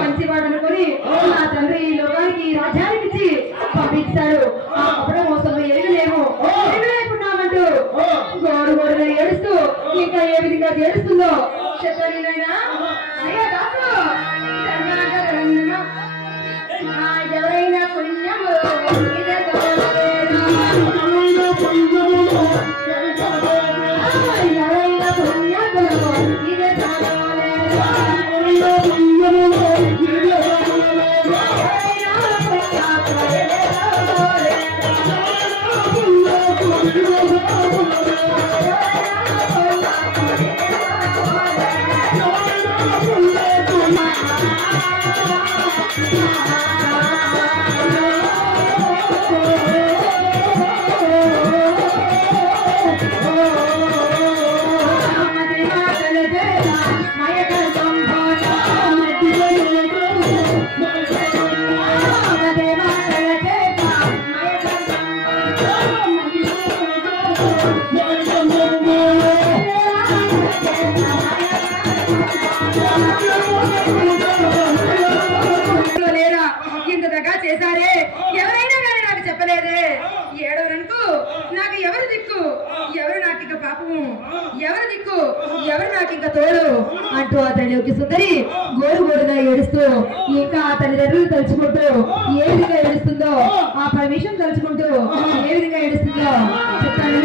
మంచివాడు అనుకుని నా తండ్రి ఈ లోకానికి రాజ్యానికి ఇచ్చి పంపించాడు. ఆ కపట మోసం ఎరగలేము ఎరగలేకున్నామంటూ గోడు గోడుగా ఏడుస్తూ ఇంకా ఏ విధంగా ఏడుస్తుందో చెప్పలేనా? అయ్యా దాసు ఎవరైనా పుణ్యము ఎవరైనా పుణ్యము ఇదే ఇంత దగ్గర చేశారే, ఎవరైనా కానీ నాకు చెప్పలేదే. ఏడవరనుకు నాకు ఎవరు దిక్కు, ఎవరు నాకు ఇక పాపము, ఎవరు దిక్కు, ఎవరు నాకు ఇంకా తోడు అంటూ అతని యొక్క సుందరి గోడు గోడుగా ఏడుస్తూ ఇంకా ఆ తల్లిదండ్రులు తలుచుకుంటూ ఏ విధంగా ఏడుస్తుందో, ఆ పరమేశ్వరం తలుచుకుంటూ ఏ విధంగా ఏడుస్తుందో చెప్తాను.